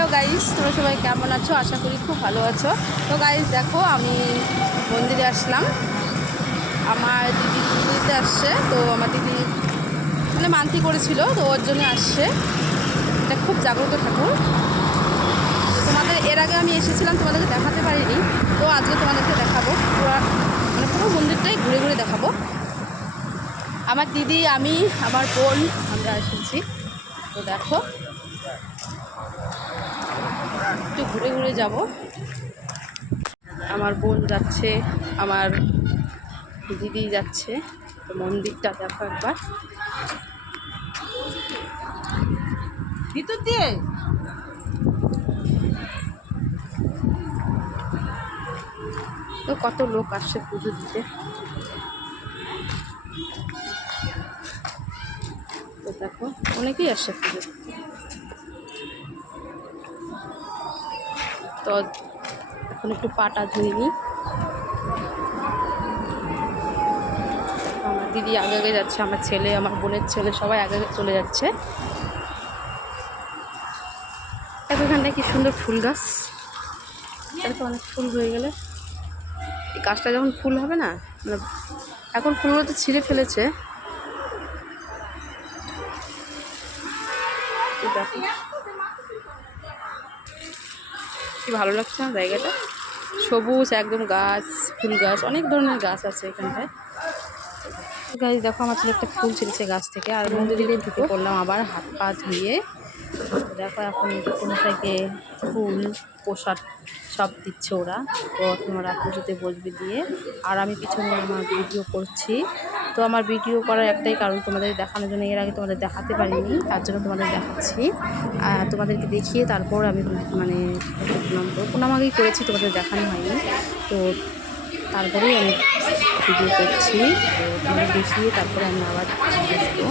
Hello guys, তোমরা সবাই কেমন আছো? আশা করি খুব ভালো আছো। তো গাইস দেখো, আমি মন্দিরে আসলাম। আমার দিদি পুজোতে আসছে। তো আমার দিদি মানে মানতি করেছিল, তো ওর জন্য আসছে। এটা খুব জাগ্রত ঠাকুর। তো তোমাদের এর আগে আমি এসেছিলাম, তোমাদেরকে দেখাতে পারিনি। তো আজকে তোমাদেরকে দেখাবো পুরো, মানে পুরো মন্দিরটাই ঘুরে ঘুরে দেখাবো। আমার দিদি, আমি, আমার বোন, আমরা এসেছি। তো দেখো, একটু ঘুরে ঘুরে যাব। আমার বোন যাচ্ছে, আমার দিদি যাচ্ছে। তো মন্দিরটা দেখো একবার। ভিতর দিয়ে তো কত লোক আসছে পুজো দিতে। তো দেখো, অনেকেই আসছে পুজো। তো এখন একটু পাটা ধুয়ে নিই। আমার দিদি আগে আগে যাচ্ছে, আমার ছেলে, আমার বোনের ছেলে সবাই আগে আগে চলে যাচ্ছে। দেখো এখানটায় কি সুন্দর ফুল গাছ। এটা তো অনেক ফুল হয়ে গেলে এই গাছটা যখন ফুল হবে না, মানে এখন ফুলগুলো তো ছিঁড়ে ফেলেছে। দেখো কি ভালো লাগছে না জায়গাটা, সবুজ একদম গাছ, ফুল গাছ, অনেক ধরনের গাছ আছে এখানটায়। গাছ দেখো, আমার ছেলে একটা ফুল ছিঁড়েছে গাছ থেকে। আর মন্দিরে ঢুকে পড়লাম আবার হাত পা ধুয়ে। দেখো এখন কোন থেকে ফুল প্রসাদ সব দিচ্ছে ওরা। তো এখন ওরা পুজোতে বসবে দিয়ে। আর আমি পিছনে আমার ভিডিও করছি। তো আমার ভিডিও করার একটাই কারণ, তোমাদের দেখানোর জন্য। এর আগে তোমাদের দেখাতে পারিনি, তার জন্য তোমাদের দেখাচ্ছি। তোমাদেরকে দেখিয়ে তারপর আমি মানে প্রণাম আগেই করেছি, তোমাদের দেখানো হয়নি। তো তারপরেই আমি ভিডিও করছি। তো তোমাদের দেখিয়ে তারপরে আমি আবার বসবো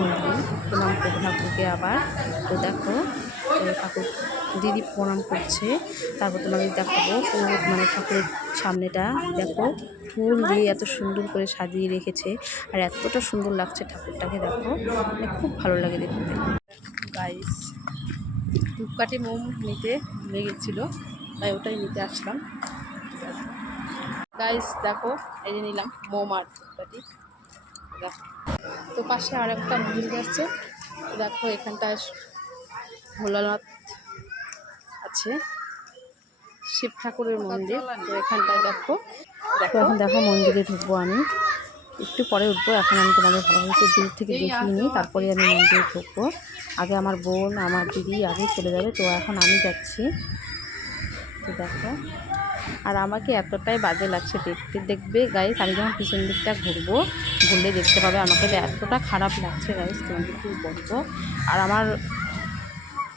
মন্দিরে প্রণাম করবো ঠাকুরকে আবার। তো দেখো, তো ঠাকুর দিদি প্রণাম করছে। তারপর তোমাদের দেখাবো মানে ঠাকুরের সামনেটা দেখো, ফুল দিয়ে এত সুন্দর করে সাজিয়ে রেখেছে। আর এতটা সুন্দর লাগছে ঠাকুরটাকে, দেখো মানে খুব ভালো লাগে দেখতে। গাইস, ধূপকাঠি মোম নিতে ভুলে গেছিলো, তাই ওটাই নিতে আসলাম। গাইস দেখো, এই যে নিলাম মোম আর ধূপকাঠি। দেখো, তো পাশে আর একটা মন্দির আছে। দেখো এখানটায় ভোলানাথ আছে, শিব ঠাকুরের মন্দির। তো এখানটায় দেখো এখন দেখো মন্দিরে ঢুকবো আমি, একটু পরে উঠবো। এখন আমি তোমাদের ভালোভাবে একটু দূর থেকে দেখিয়ে নিই, তারপরে আমি মন্দিরে ঢুকবো। আগে আমার বোন, আমার দিদি আগে চলে যাবে। তো এখন আমি যাচ্ছি। তো দেখো, আর আমাকে এতটাই বাজে লাগছে দেখতে। দেখবে গাইস, আমি যখন পিছন দিকটা ঘুরবো, ঘুরলে দেখতে পাবে আমাকে এতটা খারাপ লাগছে গাইস, তোমাকে কি বলবো। আর আমার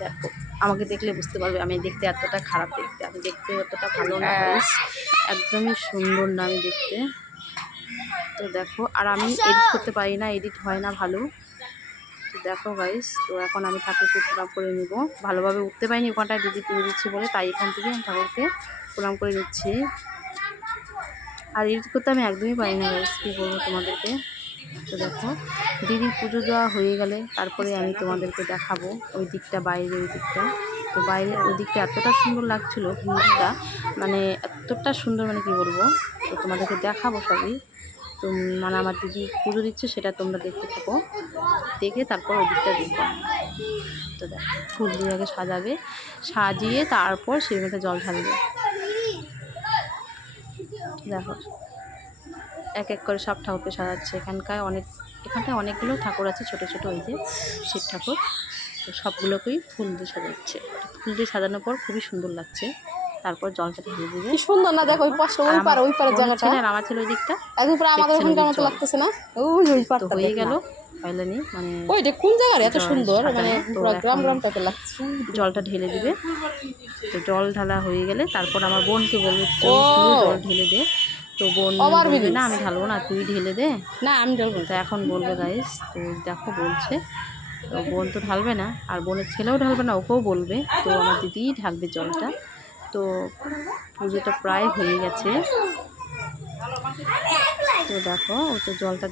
দেখো, আমাকে দেখলে বুঝতে পারবে আমি দেখতে এতটা খারাপ দেখতে। আমি দেখতে অতটা ভালো না গাইস, একদমই সুন্দর না আমি দেখতে। তো দেখো, আর আমি এডিট করতে পারি না, এডিট হয় না ভালো। তো দেখো গাইস, তো এখন আমি ঠাকুরকে প্রণাম করে নেব। ভালোভাবে উঠতে পারিনি, ওখানটায় দিদি পুজো দিচ্ছি বলে, তাই এখান থেকে আমি ঠাকুরকে প্রণাম করে নিচ্ছি। আর এডিট করতে আমি একদমই পারি না গাইস, কী বলবো তোমাদেরকে। তো দেখো, দিদির পুজো দেওয়া হয়ে গেলে তারপরে আমি তোমাদেরকে দেখাবো ওই দিকটা, বাইরে ওই দিকটা। তো বাইরে ওই দিকটা এতটা সুন্দর লাগছিলো ভিউটা, মানে এতটা সুন্দর, মানে কী বলবো। তো তোমাদেরকে দেখাবো সবই। তো মানে আমার দিদি পুজো দিচ্ছে, সেটা তোমরা দেখতে থাকো, দেখে তারপর ওই দিকটা দেখবো। তো দেখো, ফুল দিয়ে আগে সাজাবে, সাজিয়ে তারপর সেই মধ্যে জল ঢালবে। দেখো এক এক করে সব ঠাকুরকে সাজাচ্ছে। এখানটায় অনেকগুলো ঠাকুর আছে, ছোট ছোট, ওই যে শিব ঠাকুর। তো সবগুলোকেই ফুল দিয়ে সাজাচ্ছে। ফুল দিয়ে সাজানোর পর খুবই সুন্দর লাগছে। তারপর জলটা ঢেলে দিবে। কি সুন্দর না দেখো, ওই পাশে ওই পারে জায়গাটা। আর আমার ছেলে ওই দিকটা একদম পুরো আমাদের ওখানকার মতো লাগতেছে না? ওই পারটা হয়ে গেল ফাইনালি, মানে ওইটা কোন জায়গায় এত সুন্দর, মানে পুরো গ্রাম গ্রাম টাইপের লাগছে। জলটা ঢেলে দিবে। তো জল ঢালা হয়ে গেলে তারপর আমার বোনকে বলবে জল ঢেলে দে। তো বোন বলবে না আমি ঢালবো না, তুই ঢেলে দে। না আমি ঢালবো। তো এখন বলবে গাইস, তো দেখো বলছে। তো বোন তো ঢালবে না, আর বোনের ছেলেও ঢালবে না, ওকেও বলবে। তো আমার দিদিই ঢালবে জলটা। তো পুজোটা প্রায় হয়ে গেছে। তো দেখো, ও তো জলটা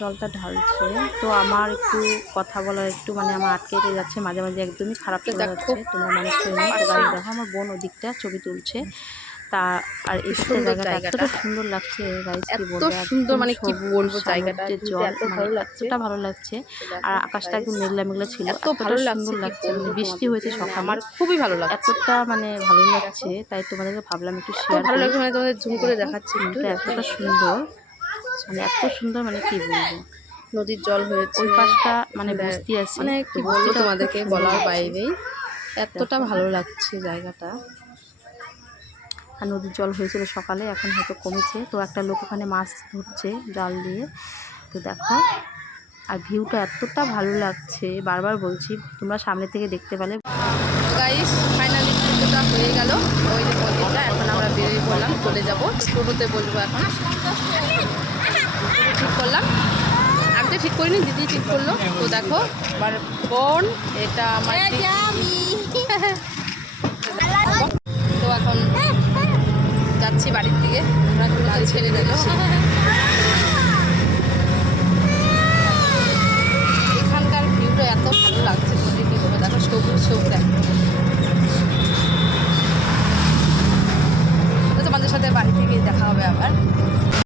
জলটা ঢালছে। তো আমার একটু কথা বলার একটু মানে আমার আটকে যাচ্ছে, মাঝে মাঝে একদমই খারাপ চলে যাচ্ছে, তোমরা ম্যানেজ করে নিও। তো গাইস দেখো আমার বোন ওদিকটা ছবি তুলছে, তা আর এই জায়গাটা এতটা সুন্দর লাগছে গাইস, কি বলবো, এত সুন্দর মানে কি বলবো, জায়গাটা জল এত ভালো লাগছে, এতটা ভালো লাগছে। আর আকাশটা একদম মেঘলা মেঘলা ছিল, এত ভালো সুন্দর লাগছে। মানে বৃষ্টি হয়েছে সকালে, আমার খুবই ভালো লাগছে, এতটা মানে ভালো লাগছে, তাই তোমাদেরকে ভাবলাম একটু এত শেয়ার ভালো করি। লাগছে মানে তোমাদের জুম করে দেখাচ্ছি একটু। এতটা সুন্দর, মানে এত সুন্দর, মানে কি বলবো, নদীর জল হয়েছে, ওই পাশটা মানে বস্তি আছে, মানে কি বলবো তোমাদেরকে বলার বাইরেই, এতটা ভালো লাগছে জায়গাটা। আর নদীর জল হয়েছিল সকালে, এখন হয়তো কমেছে। তো একটা লোক ওখানে মাছ ধরছে জাল দিয়ে, তো দেখো। আর ভিউটা এতটা ভালো লাগছে, বারবার বলছি তোমরা সামনে থেকে দেখতে পেলে। গাইস ফাইনালি টোটোটা হয়ে গেল, ওই যে মন্দিরটা, এখন আমরা বেরিয়ে পড়লাম, চলে যাব টোটোতে বসবো এখন। ঠিক করলাম, আমি তো ঠিক করিনি, দিদি ঠিক করলো। তো দেখো আমার বোন, এটা আমার তো এখন যাচ্ছি বাড়ির দিকে, আমরা টোটোতে ছেড়ে দিল।